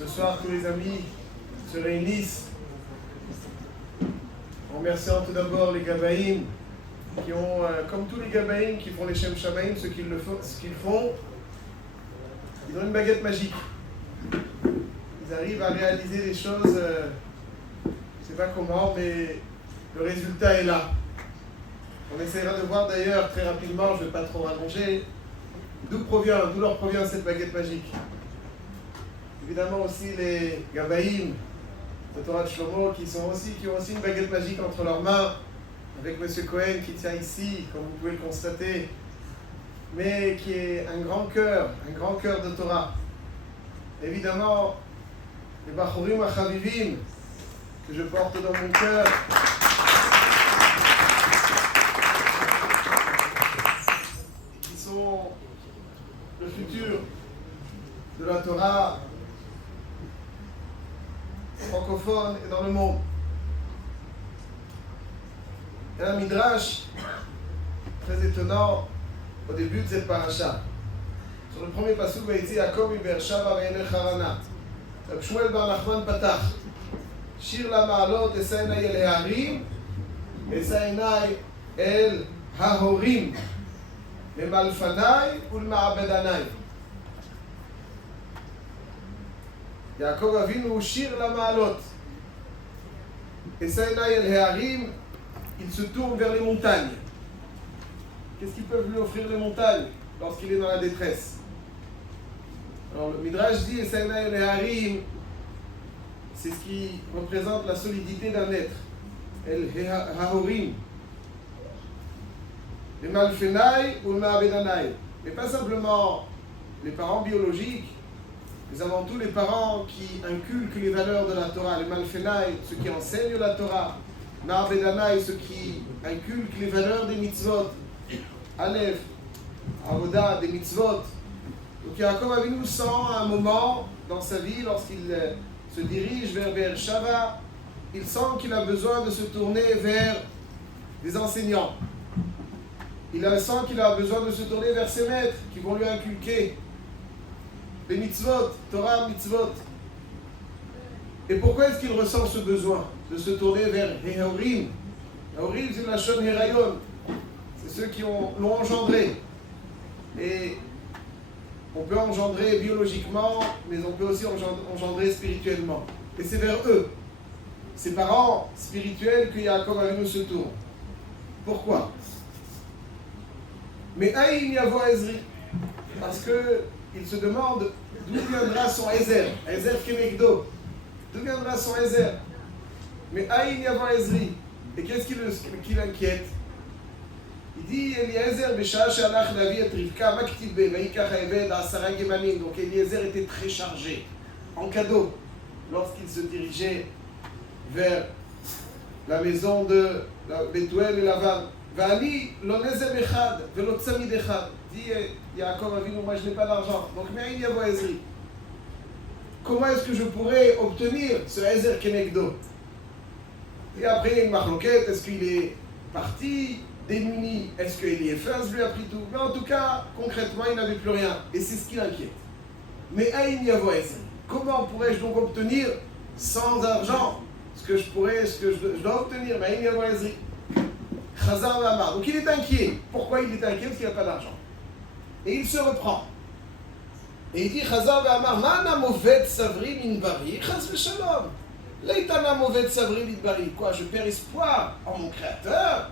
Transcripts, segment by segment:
Ce soir, tous les amis se réunissent en remerciant tout d'abord les Gabaïm qui ont, comme tous les Gabaïm qui font les Shem Shamaïm, ce qu'ils font, ils ont une baguette magique. Ils arrivent à réaliser les choses, je ne sais pas comment, mais le résultat est là. On essaiera de voir d'ailleurs très rapidement, je ne vais pas trop rallonger, d'où leur provient cette baguette magique. Évidemment aussi les Gabaïm de Torah de Shlomo qui ont aussi une baguette magique entre leurs mains, avec M. Cohen qui tient ici, comme vous pouvez le constater, mais qui est un grand cœur de Torah. Évidemment, les Bachurim Achavivim que je porte dans mon cœur, qui sont le futur de la Torah francophone et dans le monde. Il y a un midrash très étonnant au début de cette paracha. Sur le premier pasuk, Vaïtzi Yaakov Be'ersheva Ve'elech Harana. Reb Shmuel bar Nachman patach. Shir למעלות, אשא עיניי אל ההרים, אשא עיניי אל ההורים, למלפניי ולמעבדניי. יעקב אבינו שיר למעלות. אשא עיניי אל ההרים, il se tourne vers les montagnes. Qu'est-ce qu'ils peuvent lui offrir les montagnes lorsqu'il est dans la détresse? Alors le Midrash dit Esa Einai El Harim, c'est ce qui représente la solidité d'un être. El Hahorim. Les Malfenai ou le Ma'abedanai. Mais pas simplement les parents biologiques, mais avant tout les parents qui inculquent les valeurs de la Torah. Les Malfenai, ceux qui enseignent la Torah. Ma'abedanai, ceux qui inculquent les valeurs des mitzvot. Aleph, Avoda, des mitzvot. Donc Yaakov Avinu sent un moment dans sa vie, lorsqu'il se dirige vers Be'ersheva, il sent qu'il a besoin de se tourner vers des enseignants. Il sent qu'il a besoin de se tourner vers ses maîtres qui vont lui inculquer les mitzvot, Torah, mitzvot. Et pourquoi est-ce qu'il ressent ce besoin de se tourner vers Hehorim? Hehorim, c'est la Shon Herayon. C'est ceux qui l'ont engendré. Et on peut engendrer biologiquement, mais on peut aussi engendrer spirituellement. Et c'est vers eux, ces parents spirituels, que Yaakov Avinu se tourne. Pourquoi? Mais Aïn Yavo Ezri, parce qu'il se demande d'où viendra son Ezer, Ezer Kenegdo, d'où viendra son Ezer. Mais Aïn Yavo Ezri, et qu'est-ce qui l'inquiète? Il dit Eliezer Bécha Shalach Navi et Rivka Maktib Veikach Eved Asara Gemanim. Donc Eliezer était très chargé en cadeau lorsqu'il se dirigeait vers la maison de Bethuel et Lavan. Vani Lonezem Echad Velo Tzamid Echad. Dit Yaakov Avinu, moi je n'ai pas d'argent. Donc Me'ain Yavo Ezri. Comment est-ce que je pourrais obtenir ce Ezer Kenegdo? Et après il y a une marloquette, est-ce qu'il est parti démuni? Est-ce qu'Eliéphaz lui a pris tout? Mais en tout cas, concrètement, il n'avait plus rien. Et c'est ce qui l'inquiète. Mais Aïn Yavo Ezri, comment pourrais-je donc obtenir sans argent ce que je dois obtenir? Mais Aïn Yavo Ezri. Chazar V'amar. Donc il est inquiet. Pourquoi il est inquiet? Parce qu'il n'a pas d'argent. Et il se reprend. Et il dit Chazar V'amar, Mana movet savri min bari, chaz v'shalom. Leitana movet savri min bari. Quoi? Je perds espoir en mon Créateur?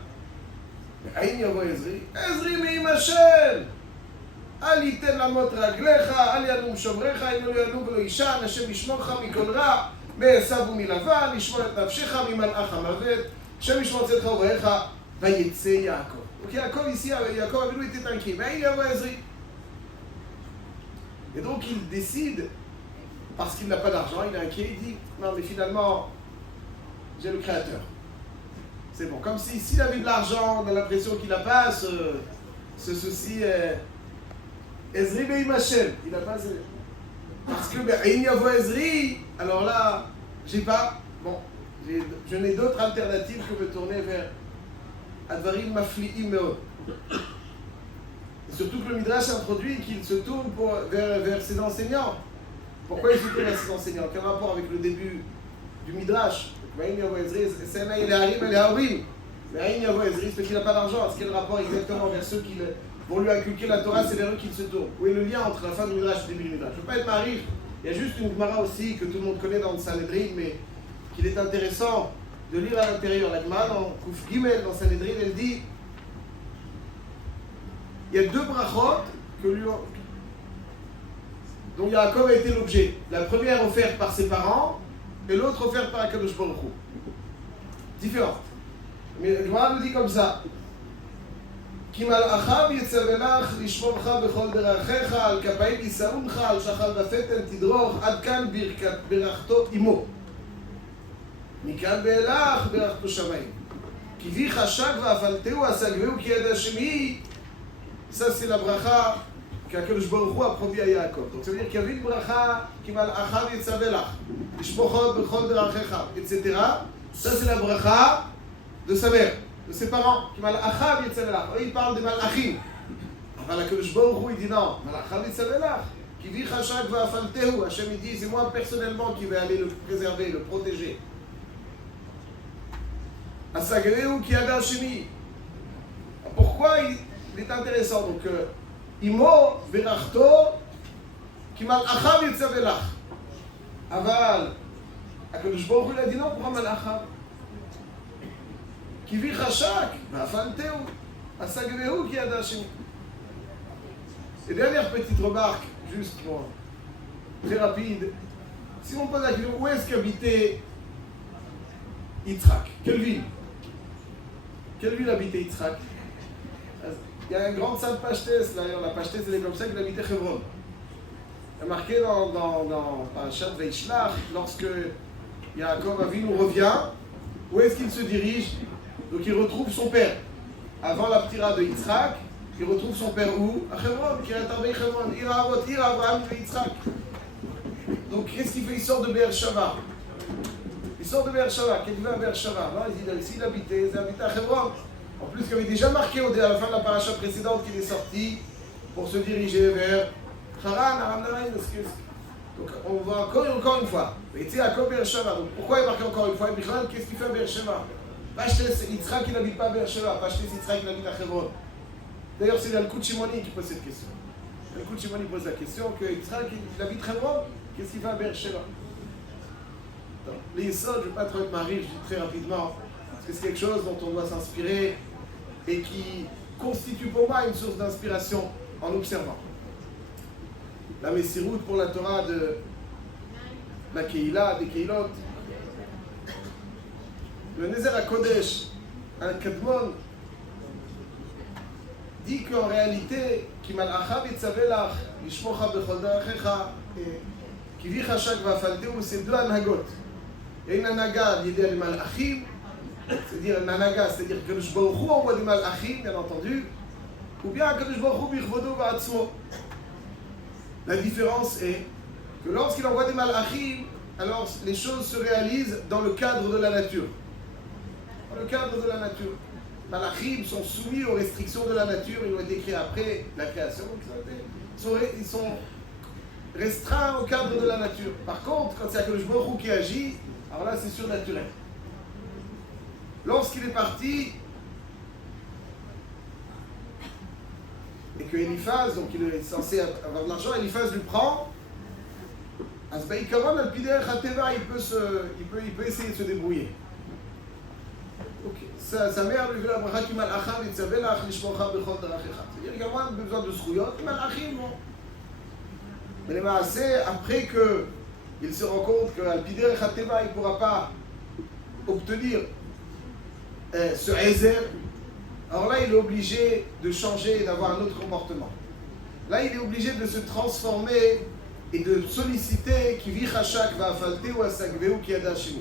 Aïn Yavo Ezri, Ezri me'imashel, אל ייתן למות רגליך, אל ינום שומריך, אם לא ינום ולא יישן, השם ישמורך מכל רע, מעשיו ומלבן, ישמור את נפשך ממלאך המוות, השם ישמור צאתך ובואך, ויצא יעקב. Donc Yaakov ici, Yaakov Avinu était inquiet. Mais il y a Ezri. Et donc il décide, parce qu'il n'a pas d'argent, il est inquiet, il dit, non mais finalement, j'ai le Créateur. C'est bon, comme si s'il avait de l'argent, on a l'impression qu'il n'a pas ce souci. Ezri Beimachel, il n'a pas. Parce que Aïn Yavo Ezri, alors là, j'ai pas. Bon, je n'ai d'autres alternatives que me tourner vers Advarim Mafli'im Meod. Surtout que le Midrash introduit qu'il se tourne vers ses enseignants. Pourquoi il se tourne à ses enseignants? Quel rapport avec le début du Midrash? C'est un Harim et les Harim. Mais Haïm Yavo Ezri, celui qui n'a pas d'argent, est-ce qu'il y a le rapport exactement vers ceux qui vont lui inculquer la Torah, c'est vers eux qu'il se tourne? Où est le lien entre la fin du Midrash et le début du Midrash? Je ne veux pas être marif. Il y a juste une Gemara aussi que tout le monde connaît dans le Sanhedrin, mais qu'il est intéressant de lire à l'intérieur. La Gemara dans Kouf Gimel, dans Sanhedrin, elle dit il y a deux brachot dont Yaakov a été l'objet. La première offerte par ses parents et l'autre offerte par Akadosh Baruch Hu. Différente. Mais le Gemara nous dit comme ça. כי מלאכיו יצווה לך לשמורך בכל דרכיך, על כפיים יישאונך, על שחל ופתן תדרוך, עד כאן ברכתו עמו. מכאן ואילך ברכתו שמיים. כי בי חשק ואפלתהו אסגבהו כי ידע שמי. Ça c'est la bracha qu'Akadosh Baruch Hu a promis à Yaakov. Donc ça veut dire qu'il y avait une bracha qui מלאכיו יצווה לך לשמוך בכל דרכיך, etc. Ça c'est la bracha de sa mère, de ses parents, qui Malacham Yetzavelach. Il parle de Malachim. Alors Akadosh Baruch Hu, il dit non, Malacham Yetzavelach. Qui vit Chashak va Faltehu. Hachem, il dit, c'est moi personnellement qui vais aller le préserver, le protéger. Asagreu qui ada Shemi. Pourquoi il est intéressant? Donc, Imo Verachto qui Malacham Yetzavelach. Aval, Akadosh Baruch Hu, il a dit non, pourquoi Malacham? Qui vit Chashak, Faltehu, Asagvehu qui a Dachim. Et dernière petite remarque, juste pour très rapide. Si on pose la question, où est-ce qu'habitait Yitzhak? Quelle ville? Quelle ville habitait Yitzhak? Il y a une grande salle Pashtes, d'ailleurs, la Pashtes, elle est comme ça qu'il habitait Hebron. Il y a marqué dans Parashat Veishlach, lorsque Yaakov Avinu revient, où est-ce qu'il se dirige? Donc il retrouve son père. Avant la ptira de Yitzhak, il retrouve son père où? À Hebron, qui est à Hebron, Ir Avot, Ir Abraham et Yitzhak. Donc qu'est-ce qu'il fait? Il sort de Beersheva. Il sort de Beersheva. Qu'est-ce qu'il fait à Beersheva? S'il habitait, il habitait à Hebron. En plus, il avait déjà marqué à la fin de la paracha précédente qu'il est sorti pour se diriger vers Haran, Aram Naraïn. Donc on voit encore une fois. Il était à Beersheva. Donc pourquoi il marque encore une fois? Qu'est-ce qu'il fait à Beersheva? Pashtes, Yitzhak, il n'habite pas à Beersheva. Pashtes, Yitzhak, il habite à Hebron. D'ailleurs, c'est Yalkut Shimoni qui pose cette question. Yalkut Shimoni pose la question que Yitzhak, il habite Hebron. Qu'est-ce qu'il fait à Beersheva? Les Yesod, je ne vais pas trop être marié, je dis très rapidement, parce que c'est quelque chose dont on doit s'inspirer et qui constitue pour moi une source d'inspiration en observant. La Messirout pour la Torah de la Keïla, des Keïlot. Le Nezer HaKodesh, un Kadmon, dit qu'en réalité, qui malacham yitzavelach, lishmocha bechol darachecha, qui vit chashak vafalteu, c'est deux anagot. Il y a une anaga l'idée des malachim, c'est-à-dire une anaga, c'est-à-dire que Kadosh Baruch Hu envoie des malachim, bien entendu, ou bien Kadosh Baruch Hu birvodo va'atzmo. La différence est que lorsqu'il envoie des malachim, alors les choses se réalisent dans le cadre de la nature. Dans le cadre de la nature. Malachim sont soumis aux restrictions de la nature, ils ont été créés après la création, ils sont restreints au cadre de la nature. Par contre, quand c'est Akadosh Baruch Hu qui agit, alors là c'est surnaturel. Lorsqu'il est parti, et que Eliphaz, donc il est censé avoir de l'argent, Eliphaz lui prend, il peut essayer de se débrouiller. Sa mère lui fait la bracha qui malacham yitzavelach lishmocha bechol darachecha. C'est-à-dire qu'il y a moins besoin de zruyot, malachim, non. Mais les maaseh, après qu'il se rend compte qu'al pider chateva, il ne pourra pas obtenir ce ezer, alors là il est obligé de changer et d'avoir un autre comportement. Là il est obligé de se transformer et de solliciter qui vit chashak va'afalteu asagveu ki yada shemu.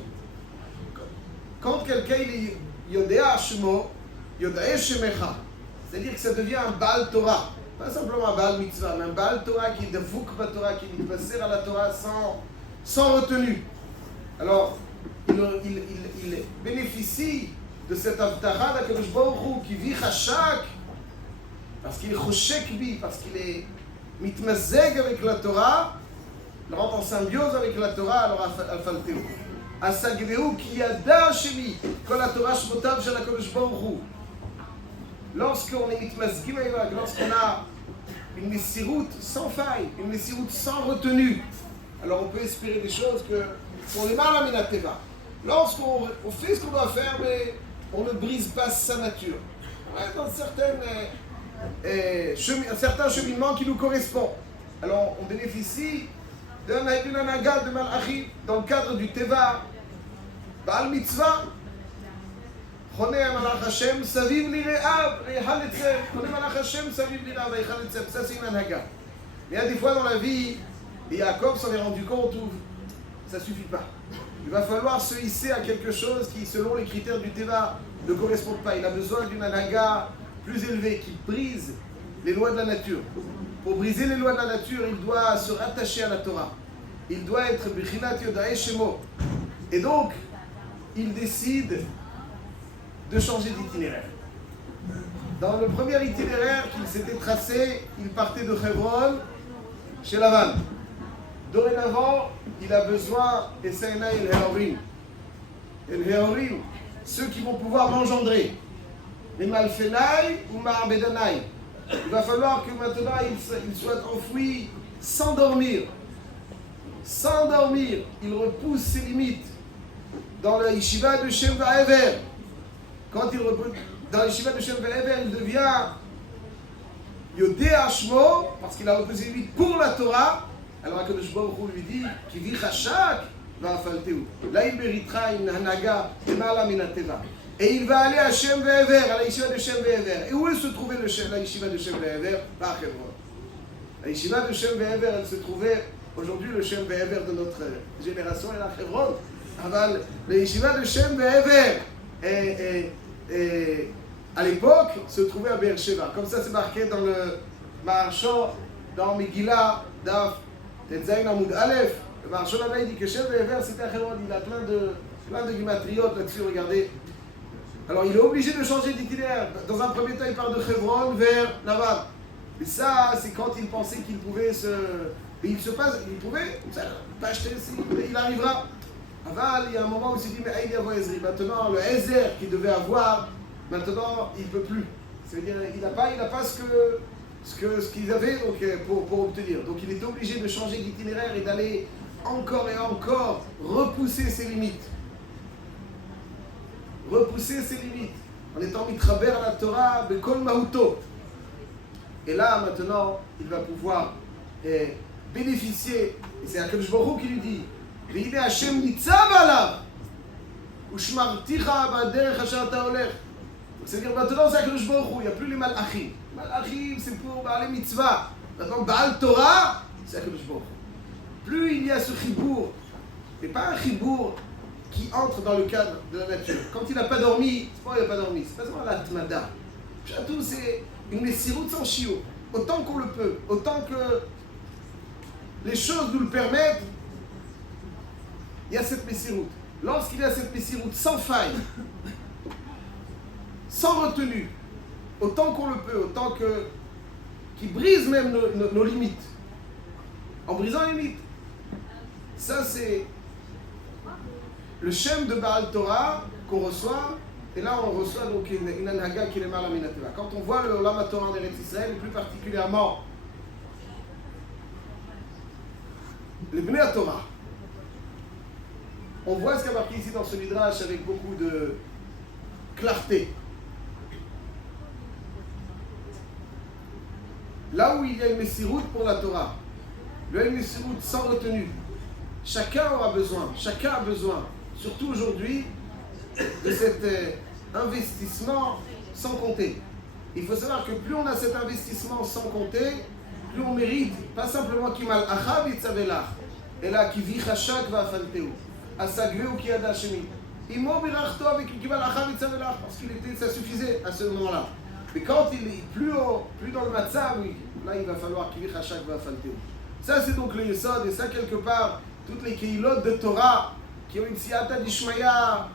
Quand quelqu'un il est Yodea Shemo, Yodea Shemecha. C'est-à-dire que ça devient un Baal Torah. Pas simplement un Baal Mitzvah, mais un Baal Torah qui est de Vukba Torah, qui mitbasser à la Torah sans retenue. Alors, il bénéficie de cette Avtara d'Akadosh Baruch Hu qui vit Chashak, parce qu'il est Choshek Bi, parce qu'il est mitmazeg avec la Torah, il rentre en symbiose avec la Torah, alors Afalteu. Asagveu ki yada shemi, kol la-Torah shmotav shel HaKadosh Baruch Hu. Lorsqu'on est mitmasgim, lorsqu'on a une messiroute sans faille, une messiroute sans retenue, alors on peut espérer des choses qu'on est mal à Minateva. Lorsqu'on fait ce qu'on doit faire, mais on ne brise pas sa nature. Dans certains cheminements qui nous correspondent. Alors on bénéficie d'une anaga de Malachim dans le cadre du Teva, Baal Mitzvah. Chonei Malach Hashem saviv lire'av veichal etzem. Chonei Malach Hashem saviv lire'av veichal etzem. Ça c'est une anaga. Mais il y a des fois dans la vie, et Jacob s'en est rendu compte où ça ne suffit pas. Il va falloir se hisser à quelque chose qui, selon les critères du Teva, ne correspond pas. Il a besoin d'une anaga plus élevée qui brise les lois de la nature. Pour briser les lois de la nature, il doit se rattacher à la Torah. Il doit être Bichinat Yodae Shemo. Et donc, il décide de changer d'itinéraire. Dans le premier itinéraire qu'il s'était tracé, il partait de Hebron chez Lavan. Dorénavant, il a besoin, et Saïna et le Héorim, ceux qui vont pouvoir m'engendrer, les Malfenaï ou Ma'abedanaï. Il va falloir que maintenant il soit enfoui sans dormir. Sans dormir, il repousse ses limites. Dans le Yeshiva de Shem Va'ever, quand il repousse, dans le Yeshiva de Shem Va'ever, il devient Yodé Hashmo, parce qu'il a repoussé ses limites pour la Torah. Alors HaKadosh Baruch Hu lui dit Kivi Chashak Va'afalteu. Là, il méritera une hanaga Emala Minateva. Et il va aller à Shem Ve'ever, à la Yeshiva de Shem Ve'ever. Et où elle se trouvait la Yeshiva de Shem Ve'ever? Pas à Hebron. La Yeshiva de Shem Ve'ever, elle se trouvait, aujourd'hui le Shem Ve'ever de notre génération est à Hebron. Aval, la Yeshiva de Shem Ve'ever, à l'époque, se trouvait à Beersheba. Comme ça, c'est marqué dans le Maharsha, dans Megillah, Daf, Tetzain Amoud Aleph. Le Maharsha là-bas, il dit que Shem Ve'ever, c'était à Hebron. Il a plein de guimatriotes là-dessus, regardez. Alors il est obligé de changer d'itinéraire. Dans un premier temps, il part de Hebron vers Lavan. Mais ça, c'est quand il pensait qu'il pouvait se... Et il se passe, il pouvait, pas acheter, il arrivera. Aval, il y a un moment où il s'est dit, mais il y a Ezri. Maintenant, le Ezer qu'il devait avoir, maintenant, il ne peut plus. C'est-à-dire, il n'a pas ce qu'ils avaient donc, pour obtenir. Donc il est obligé de changer d'itinéraire et d'aller encore et encore repousser ses limites. Repousser ses limites, en étant mitraber à la Torah, bekol mahuto. Et là, maintenant, il va pouvoir bénéficier, et c'est HaKadosh Baruch Hu qui lui dit, Ve'ine Hashem nitzav alav, u'shmarticha ba'derech asher ata olech. C'est-à-dire, maintenant, c'est HaKadosh Baruch Hu, il n'y a plus les malachim. Malachim, c'est pour Baal Mitzvah. Maintenant, Baal Torah, c'est HaKadosh Baruch Hu. Plus il y a ce chibour, et pas un chibour qui entre dans le cadre de la nature. Quand il n'a pas dormi, c'est pas qu'il n'a pas dormi, c'est pas seulement la tmada. Chatou, c'est une messiroute sans chiot. Autant qu'on le peut, autant que les choses nous le permettent, il y a cette messiroute. Lorsqu'il y a cette messiroute sans faille, sans retenue, autant qu'on le peut, autant que qui brise même nos limites, en brisant les limites. Ça, c'est le Shem de Baal Torah qu'on reçoit, et là on reçoit donc une anaga qui est mal à Minateva. Quand on voit le Olam HaTorah en Eretz Israël, et plus particulièrement les Bnei Torah, on voit ce qu'il y a marqué ici dans ce Midrash avec beaucoup de clarté. Là où il y a une messiroute pour la Torah, il y a une messiroute sans retenue. Chacun aura besoin, chacun a besoin, surtout aujourd'hui, de cet investissement sans compter. Il faut savoir que plus on a cet investissement sans compter, plus on mérite, pas simplement Kimal Achav Itzavelach, et là Kivi Chashak Va'afalteu, Asagveu Ki Yada Shemi. Imo Birachto avec Kimal Achav Itzavelach, parce qu'il était, ça suffisait à ce moment-là. Mais quand il est plus dans le Matzah, oui, là il va falloir Kivi Chashak Va'afalteu. Ça c'est donc le Yesod, et ça quelque part, toutes les Keilot de Torah qui ont une Siyata d'Ishmaya,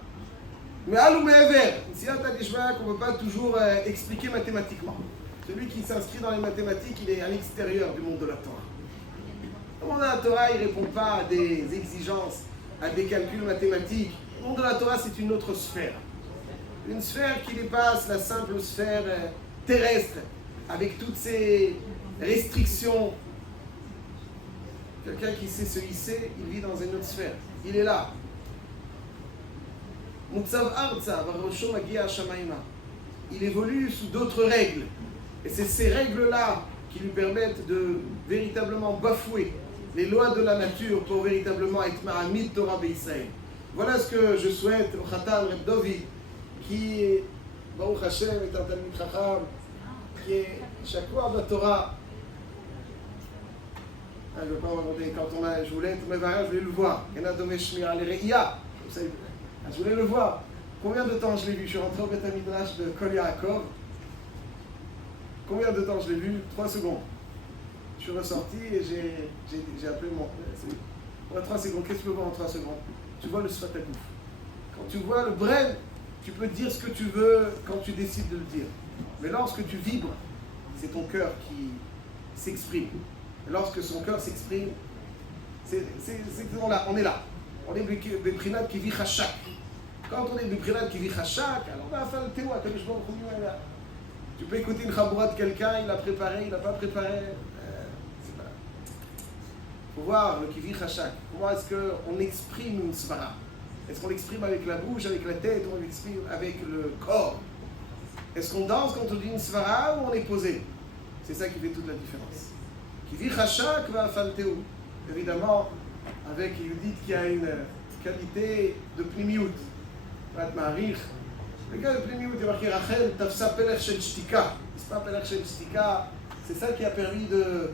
mais Alou Me'ever, une Siyata d'Ishmaya qu'on ne peut pas toujours expliquer mathématiquement. Celui qui s'inscrit dans les mathématiques, il est à l'extérieur du monde de la Torah. Le monde de la Torah, il ne répond pas à des exigences, à des calculs mathématiques. Le monde de la Torah, c'est une autre sphère. Une sphère qui dépasse la simple sphère terrestre, avec toutes ses restrictions. Quelqu'un qui sait se hisser, il vit dans une autre sphère. Il est là. Il évolue sous d'autres règles. Et c'est ces règles-là qui lui permettent de véritablement bafouer les lois de la nature pour véritablement être Ma'amid Torah B'Israël. Voilà ce que je souhaite au Khatan Reb Dovi, qui, Baruch Hashem, est un Talmid Chacham, qui est Shakua B'Torah. Je ne veux pas raconter, je voulais être Mevarah, je voulais le voir. Je voulais le voir. Combien de temps je l'ai vu? Je suis rentré au Beth Midrash de Kol Yaakov. Combien de temps je l'ai vu? 3 secondes. Je suis ressorti et j'ai appelé mon... 3 secondes. Qu'est-ce que tu peux voir en 3 secondes? Tu vois le Sfatagouf. Quand tu vois le Bren, tu peux dire ce que tu veux quand tu décides de le dire. Mais lorsque tu vibres, c'est ton cœur qui s'exprime. Et lorsque son cœur s'exprime, on est là. On est Beprinat qui vit Chachak. Quand on est Beprinat qui vit Chachak, alors on va faire le théoua. Tu peux écouter une chaboura de quelqu'un, il l'a préparé, il l'a pas préparé. Il faut voir le qui vit Chachak. Comment est-ce qu'on exprime une svara? Est-ce qu'on l'exprime avec la bouche, avec la tête, ou on l'exprime avec le corps? Est-ce qu'on danse quand on dit une svara ou on est posé? C'est ça qui fait toute la différence. Qui vit Chachak va faire le évidemment, avec Yudit qui a une qualité de pnimiout. Le gars de pnimiout, il a marqué Rachel, tafsa pelech shel shtika. C'est pas pelech shel shtika, c'est ça qui a permis de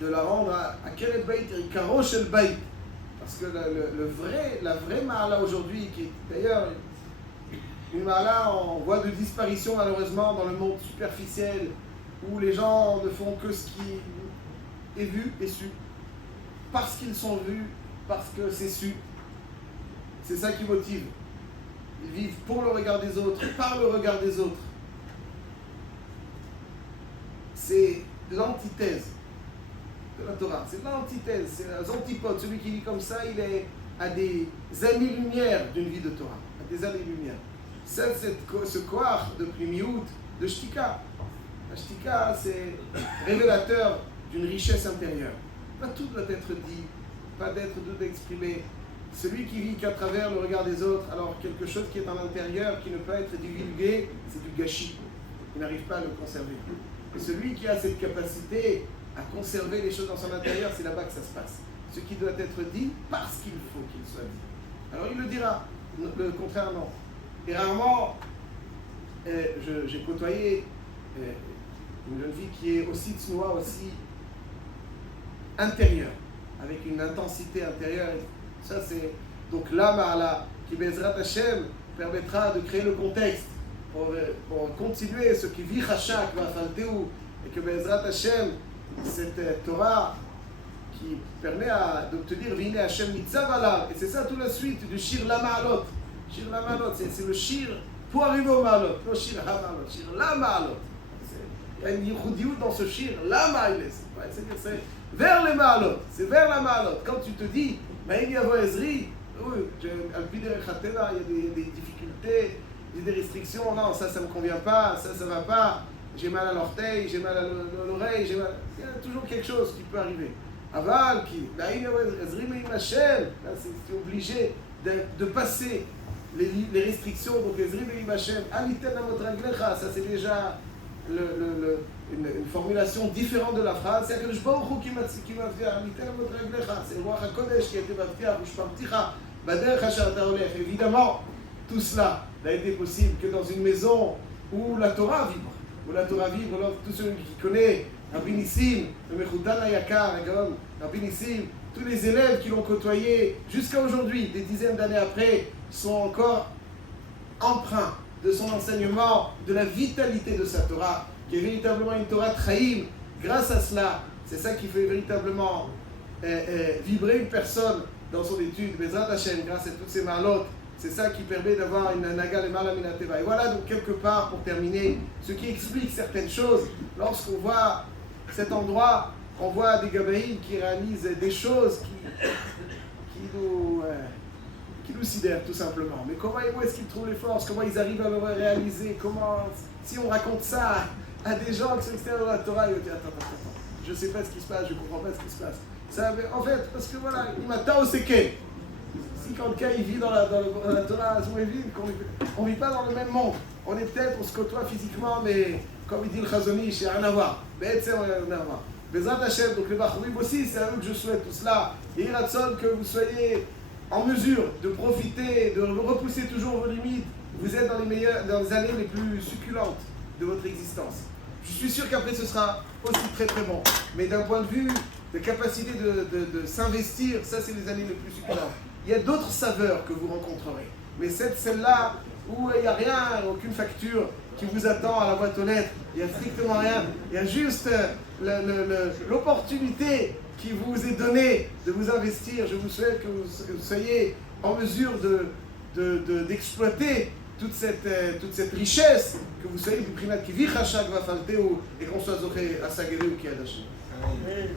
la rendre à Keret Beit, Karo shel Beit. Parce que la vraie Ma'ala aujourd'hui, qui est d'ailleurs une Ma'ala en voie de disparition malheureusement dans le monde superficiel, où les gens ne font que ce qui est vu et su, parce qu'ils sont vus, parce que c'est su. C'est ça qui motive. Ils vivent pour le regard des autres, par le regard des autres. C'est l'antithèse de la Torah. C'est l'antithèse, c'est les antipodes. Celui qui vit comme ça, il est à des années-lumière d'une vie de Torah. À des années-lumière. C'est ce koach de primiout, de shtika. La shtika, c'est révélateur d'une richesse intérieure. Pas tout doit être dit, pas tout exprimé. Celui qui vit qu'à travers le regard des autres, alors quelque chose qui est en l'intérieur, qui ne peut être divulgué, c'est du gâchis. Il n'arrive pas à le conserver. Et celui qui a cette capacité à conserver les choses dans son intérieur, c'est là-bas que ça se passe. Ce qui doit être dit parce qu'il faut qu'il soit dit. Alors il le dira, le contraire non. Et rarement, j'ai côtoyé une jeune fille qui est aussi tsnoua, aussi intérieure, avec une intensité intérieure. Ça c'est donc la Ma'ala qui Bezrat Hashem permettra de créer le contexte pour continuer ce qui vit Chachak va Falteou et que Bezrat Hashem, cette Torah qui permet d'obtenir Vine Hashem Nitzav Alav, et c'est ça toute la suite du Shir La Ma'alot. Shir La Ma'alot, c'est le Shir pour arriver au Ma'alot, non Shir Ha Ma'alot, Shir La Ma'alot. Il y a une yichudiout dans ce Shir La Ma'alot, c'est-à-dire c'est vers les Ma'alot, c'est vers la Ma'alot. Quand tu te dis Maïm Yavo Ezri, il y a des difficultés, il y a des restrictions, non, ça ne me convient pas, ça ne va pas, j'ai mal à l'orteil, j'ai mal à l'oreille, il y a toujours quelque chose qui peut arriver. Aval, Maïm Yavo Ezri, Maïm Hashem, là c'est obligé de passer les restrictions, donc Ezri, Maïm Hashem, Alitel Namot Raglecha, ça c'est déjà une formulation différente de la phrase. C'est que je Baruch Hu qui m'a fait c'est le Ruach HaKodesh qui a été baftiach, Ushpamticha, Baderech Asher Ata Olech. Évidemment, tout cela n'a été possible que dans une maison où la Torah vibre. Où la Torah vibre, tous ceux qui connaissent Rabbi Nissim, le Mechoutan Hayakar, Rabbi Nissim, tous les élèves qui l'ont côtoyé jusqu'à aujourd'hui, des dizaines d'années après, sont encore empreints de son enseignement, de la vitalité de sa Torah, qui est véritablement une Torah Traïm. Grâce à cela, c'est ça qui fait véritablement vibrer une personne dans son étude, Bezrat Hashem, grâce à toutes ces ma'alot, c'est ça qui permet d'avoir une naga le malaminateva. Et voilà donc quelque part, pour terminer, ce qui explique certaines choses, lorsqu'on voit cet endroit, on voit des gabaïnes qui réalisent des choses qui nous sidèrent tout simplement. Mais où est-ce qu'ils trouvent les forces? Comment ils arrivent à le réaliser? Comment, si on raconte ça à des gens qui sont extérieurs de la Torah, ils vont dire attends, je ne sais pas ce qui se passe, je ne comprends pas ce qui se passe. Ça, en fait, parce que voilà, il m'a tao seke. Si quelqu'un il vit dans la Torah, on ne vit pas dans le même monde. On se côtoie physiquement, mais comme il dit le Chazonish, il n'y a rien à voir. Mais on n'a rien à voir. Bezrat Hashem, donc les Bachourim aussi, c'est à eux que je souhaite tout cela. Et Ratson, que vous soyez en mesure de profiter, de repousser toujours vos limites. Vous êtes dans les années les plus succulentes de votre existence. Je suis sûr qu'après ce sera aussi très très bon. Mais d'un point de vue de capacité de s'investir, ça c'est les années les plus succulentes. Il y a d'autres saveurs que vous rencontrerez. Mais celle-là, où il n'y a rien, aucune facture qui vous attend à la boîte aux lettres, il n'y a strictement rien. Il y a juste l'opportunité qui vous est donnée de vous investir. Je vous souhaite que vous soyez en mesure d'exploiter toute cette richesse, que vous soyez du primat qui vit chachak va falteu et qu'on soit zoché à Sagéré ou qui a Hashem. Amen.